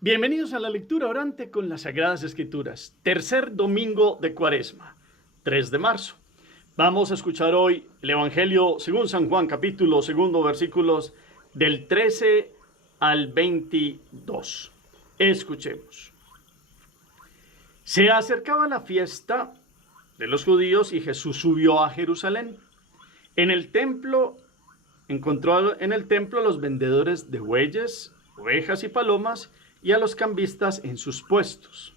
Bienvenidos a la lectura orante con las Sagradas Escrituras. Tercer domingo de Cuaresma, 3 de marzo. Vamos a escuchar hoy el Evangelio según San Juan, capítulo segundo, versículos del 13 al 22. Escuchemos. Se acercaba la fiesta de los judíos y Jesús subió a Jerusalén. Encontró en el templo a los vendedores de bueyes, ovejas y palomas, y a los cambistas en sus puestos.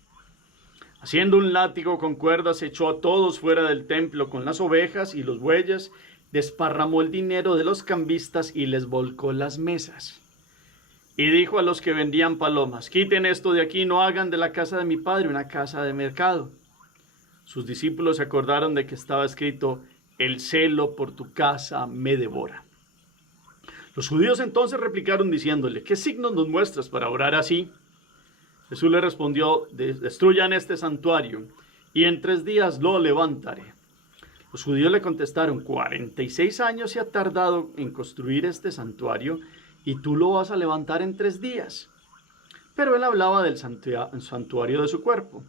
Haciendo un látigo con cuerdas, echó a todos fuera del templo con las ovejas y los bueyes, desparramó el dinero de los cambistas y les volcó las mesas. Y dijo a los que vendían palomas: quiten esto de aquí, no hagan de la casa de mi padre una casa de mercado. Sus discípulos se acordaron de que estaba escrito: el celo por tu casa me devora. Los judíos entonces replicaron diciéndole: ¿qué signos nos muestras para orar así? Jesús le respondió: destruyan este santuario y en 3 días lo levantaré. Los judíos le contestaron: 46 años se ha tardado en construir este santuario y tú lo vas a levantar en 3 días. Pero él hablaba del santuario de su cuerpo.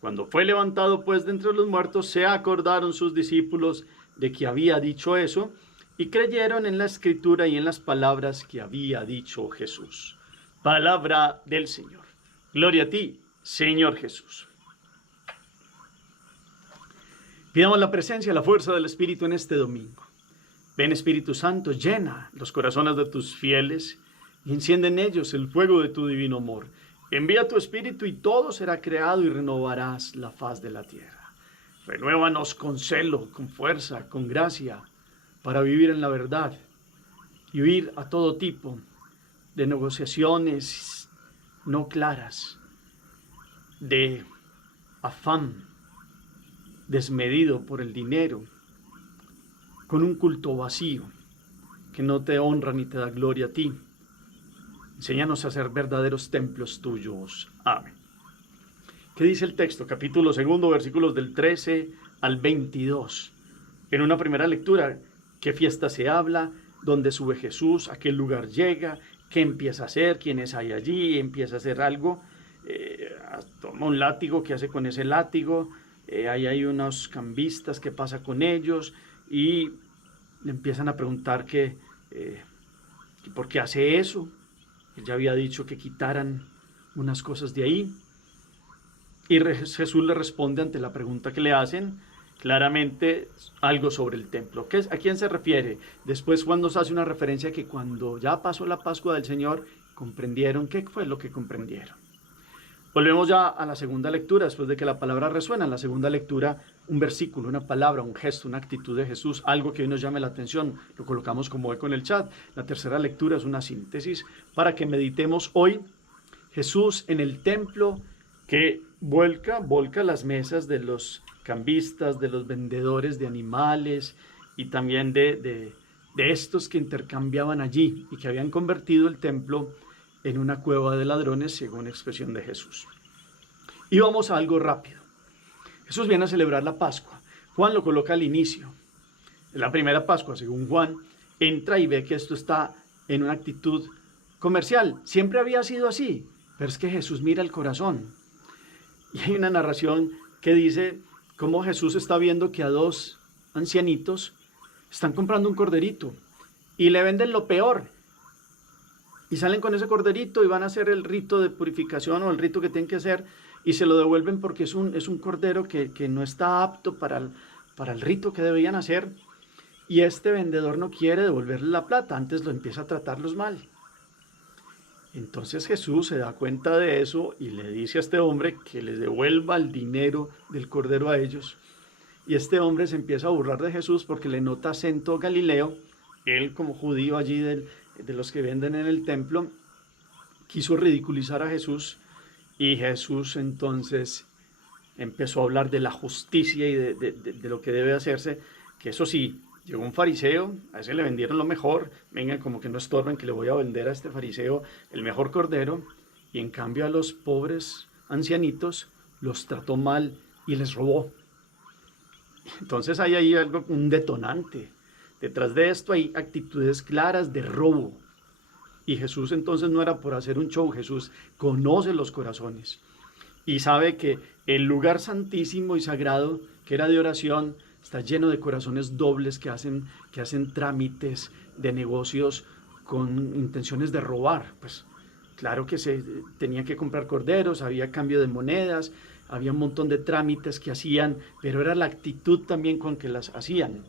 Cuando fue levantado pues de entre los muertos, se acordaron sus discípulos de que había dicho eso, y creyeron en la Escritura y en las palabras que había dicho Jesús. Palabra del Señor. Gloria a ti, Señor Jesús. Pidamos la presencia, la fuerza del Espíritu en este domingo. Ven, Espíritu Santo, llena los corazones de tus fieles y enciende en ellos el fuego de tu divino amor. Envía tu Espíritu y todo será creado y renovarás la faz de la tierra. Renuévanos con celo, con fuerza, con gracia, para vivir en la verdad y huir a todo tipo de negociaciones no claras, de afán desmedido por el dinero, con un culto vacío que no te honra ni te da gloria a ti. Enséñanos a ser verdaderos templos tuyos. Amén. ¿Qué dice el texto? Capítulo segundo, versículos del 13 al 22. En una primera lectura, ¿qué fiesta se habla? ¿Dónde sube Jesús? ¿A qué lugar llega? ¿Qué empieza a hacer? ¿Quiénes hay allí? ¿Empieza a hacer algo? Toma un látigo. ¿Qué hace con ese látigo? Ahí hay unos cambistas. ¿Qué pasa con ellos? Y le empiezan a preguntar que por qué hace eso. Él ya había dicho que quitaran unas cosas de ahí. Y Jesús le responde ante la pregunta que le hacen, claramente algo sobre el templo. ¿A quién se refiere? Después Juan nos hace una referencia que cuando ya pasó la Pascua del Señor, comprendieron. ¿Qué fue lo que comprendieron? Volvemos ya a la segunda lectura, después de que la palabra resuena. En la segunda lectura, un versículo, una palabra, un gesto, una actitud de Jesús, algo que hoy nos llame la atención, lo colocamos como eco en el chat. La tercera lectura es una síntesis para que meditemos hoy Jesús en el templo, que volca las mesas de los cambistas, de los vendedores de animales y también de estos que intercambiaban allí y que habían convertido el templo en una cueva de ladrones, según expresión de Jesús. Y vamos a algo rápido. Jesús viene a celebrar la Pascua. Juan lo coloca al inicio. En la primera Pascua, según Juan, entra y ve que esto está en una actitud comercial. Siempre había sido así, pero es que Jesús mira el corazón. Y hay una narración que dice cómo Jesús está viendo que a 2 ancianitos están comprando un corderito y le venden lo peor. Y salen con ese corderito y van a hacer el rito de purificación o el rito que tienen que hacer y se lo devuelven porque es un cordero que no está apto para el rito que debían hacer. Y este vendedor no quiere devolverle la plata, antes lo empieza a tratarlos mal. Entonces Jesús se da cuenta de eso y le dice a este hombre que les devuelva el dinero del cordero a ellos. Y este hombre se empieza a burlar de Jesús porque le nota acento galileo. Él, como judío allí de los que venden en el templo, quiso ridiculizar a Jesús. Y Jesús entonces empezó a hablar de la justicia y de lo que debe hacerse, que eso sí, llegó un fariseo, a ese le vendieron lo mejor, vengan, como que no estorben, que le voy a vender a este fariseo el mejor cordero, y en cambio a los pobres ancianitos los trató mal y les robó. Entonces hay ahí un detonante. Detrás de esto hay actitudes claras de robo. Y Jesús entonces no era por hacer un show, Jesús conoce los corazones y sabe que el lugar santísimo y sagrado, que era de oración, está lleno de corazones dobles que hacen trámites de negocios con intenciones de robar. Pues claro que se tenía que comprar corderos, había cambio de monedas, había un montón de trámites que hacían, pero era la actitud también con que las hacían.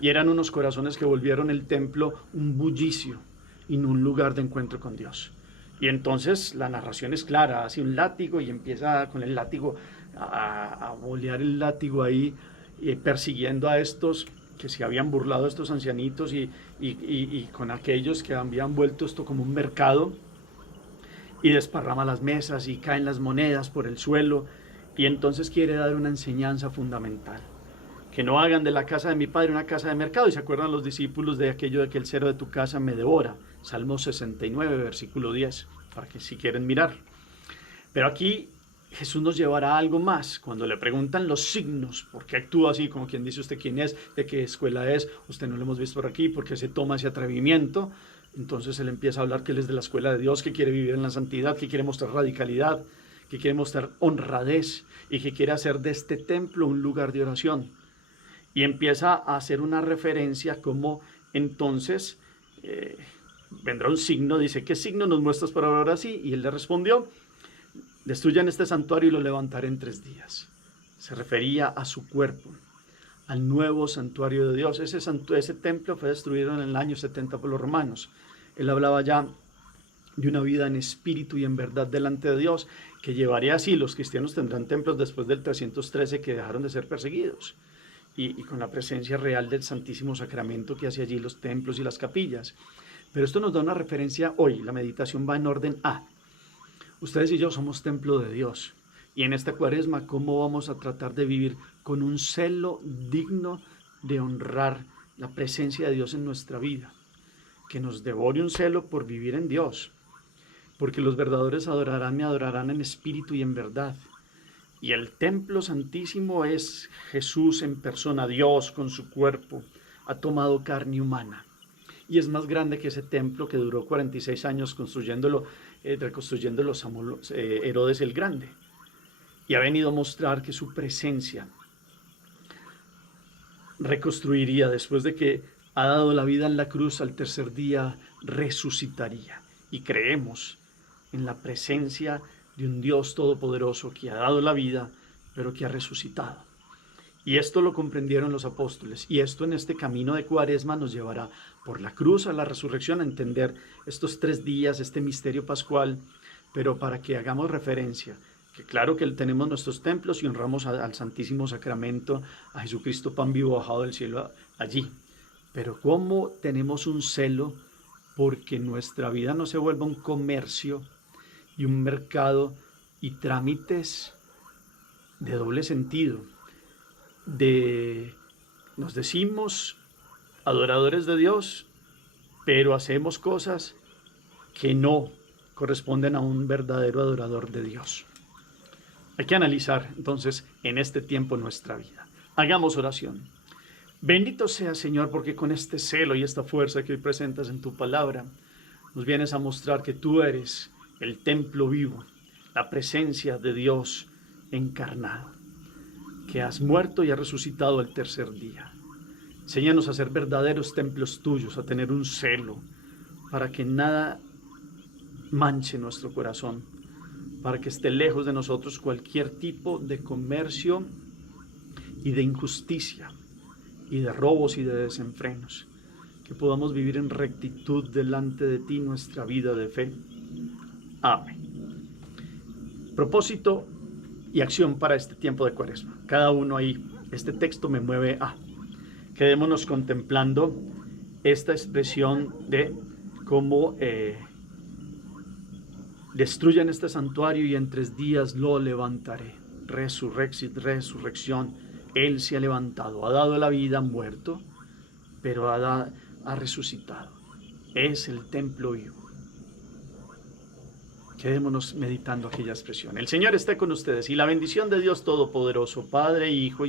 Y eran unos corazones que volvieron el templo un bullicio y no un lugar de encuentro con Dios. Y entonces la narración es clara, hace un látigo y empieza con el látigo a bolear el látigo ahí, persiguiendo a estos que se habían burlado, estos ancianitos, y con aquellos que habían vuelto esto como un mercado, y desparrama las mesas y caen las monedas por el suelo, y entonces quiere dar una enseñanza fundamental. Que no hagan de la casa de mi padre una casa de mercado. Y se acuerdan los discípulos de aquello de que el cero de tu casa me devora. Salmo 69, versículo 10, para que si quieren mirar. Pero aquí Jesús nos llevará a algo más. Cuando le preguntan los signos, ¿por qué actúa así? Como quien dice, ¿usted quién es? ¿De qué escuela es? Usted no lo hemos visto por aquí. ¿Por qué se toma ese atrevimiento? Entonces él empieza a hablar que él es de la escuela de Dios, que quiere vivir en la santidad, que quiere mostrar radicalidad, que quiere mostrar honradez y que quiere hacer de este templo un lugar de oración. Y empieza a hacer una referencia como entonces vendrá un signo, dice, ¿qué signo nos muestras para orar así? Y él le respondió, destruyan este santuario y lo levantaré en 3 días. Se refería a su cuerpo, al nuevo santuario de Dios. Ese templo fue destruido en el año 70 por los romanos. Él hablaba ya de una vida en espíritu y en verdad delante de Dios, que llevaría así. Los cristianos tendrán templos después del 313 que dejaron de ser perseguidos. Y con la presencia real del Santísimo Sacramento que hace allí los templos y las capillas. Pero esto nos da una referencia hoy. La meditación va en orden A. Ustedes y yo somos templo de Dios. Y en esta cuaresma, ¿cómo vamos a tratar de vivir con un celo digno de honrar la presencia de Dios en nuestra vida? Que nos devore un celo por vivir en Dios. Porque los verdaderos adorarán, me adorarán en espíritu y en verdad. Y el templo santísimo es Jesús en persona, Dios con su cuerpo, ha tomado carne humana. Y es más grande que ese templo que duró 46 años reconstruyéndolo Herodes el Grande. Y ha venido a mostrar que su presencia reconstruiría después de que ha dado la vida en la cruz, al tercer día resucitaría. Y creemos en la presencia de un Dios todopoderoso que ha dado la vida, pero que ha resucitado. Y esto lo comprendieron los apóstoles, y esto en este camino de Cuaresma nos llevará por la cruz a la resurrección a entender estos 3 días, este misterio pascual, pero para que hagamos referencia, que claro que tenemos nuestros templos y honramos al Santísimo Sacramento, a Jesucristo pan vivo bajado del cielo allí, pero cómo tenemos un celo porque nuestra vida no se vuelva un comercio y un mercado y trámites de doble sentido, nos decimos adoradores de Dios, pero hacemos cosas que no corresponden a un verdadero adorador de Dios. Hay que analizar entonces en este tiempo nuestra vida. Hagamos oración. Bendito seas, Señor, porque con este celo y esta fuerza que hoy presentas en tu palabra, nos vienes a mostrar que tú eres el templo vivo, la presencia de Dios encarnado, que has muerto y has resucitado el tercer día. Enséñanos a ser verdaderos templos tuyos, a tener un celo, para que nada manche nuestro corazón, para que esté lejos de nosotros cualquier tipo de comercio y de injusticia, y de robos y de desenfrenos, que podamos vivir en rectitud delante de ti nuestra vida de fe. Amén. Propósito y acción para este tiempo de Cuaresma. Cada uno ahí, este texto me mueve a. Quedémonos contemplando esta expresión de cómo destruyan este santuario y en 3 días lo levantaré. Resurrección. Él se ha levantado, ha dado la vida, ha muerto, pero ha resucitado. Es el templo vivo. Quedémonos meditando aquella expresión. El Señor esté con ustedes y la bendición de Dios Todopoderoso, Padre, Hijo y